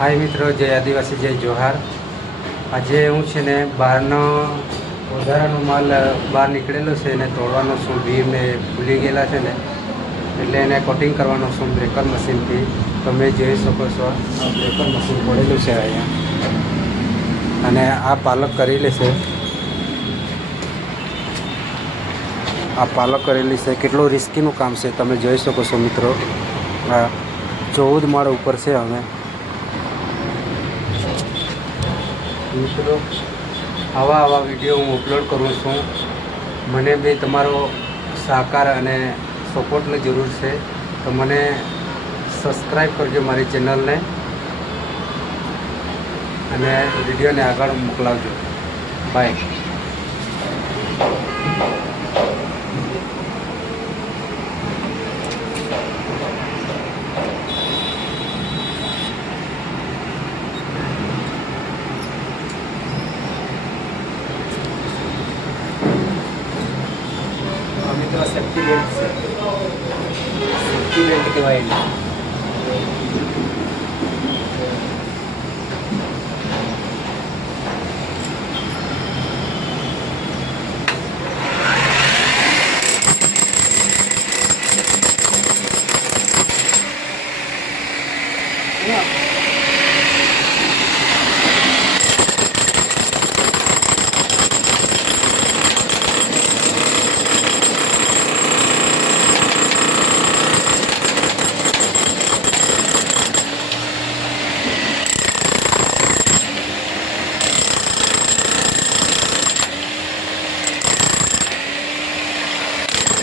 હાય મિત્રો, જય આદિવાસી, જય જોહાર. આજે હું છે ને બહારનો વધારાનો માલ બહાર નીકળેલો છે એને તોડવાનો છું. ભીમને ભૂલી ગયેલા છે ને, એટલે એને કટિંગ કરવાનો છું બ્રેકર મશીનથી. તમે જોઈ શકો છો આ બ્રેકર મશીન પડેલું છે અહીંયા, અને આ પાલક કરી લેશે. આ પાલક કરેલી છે. કેટલું રિસ્કીનું કામ છે તમે જોઈ શકો છો મિત્રો. આ 14 માળ ઉપર છે. અમે મિત્રો આવા વિડીયો હું અપલોડ કરું છું. મને બી તમારો સહકાર અને સપોર્ટની જરૂર છે, તો મને સબસ્ક્રાઈબ કરજો મારી ચેનલને, અને વિડીયોને આગળ મોકલાવજો. બાય. સેફ્ટી બેલ્ટ કહેવાય.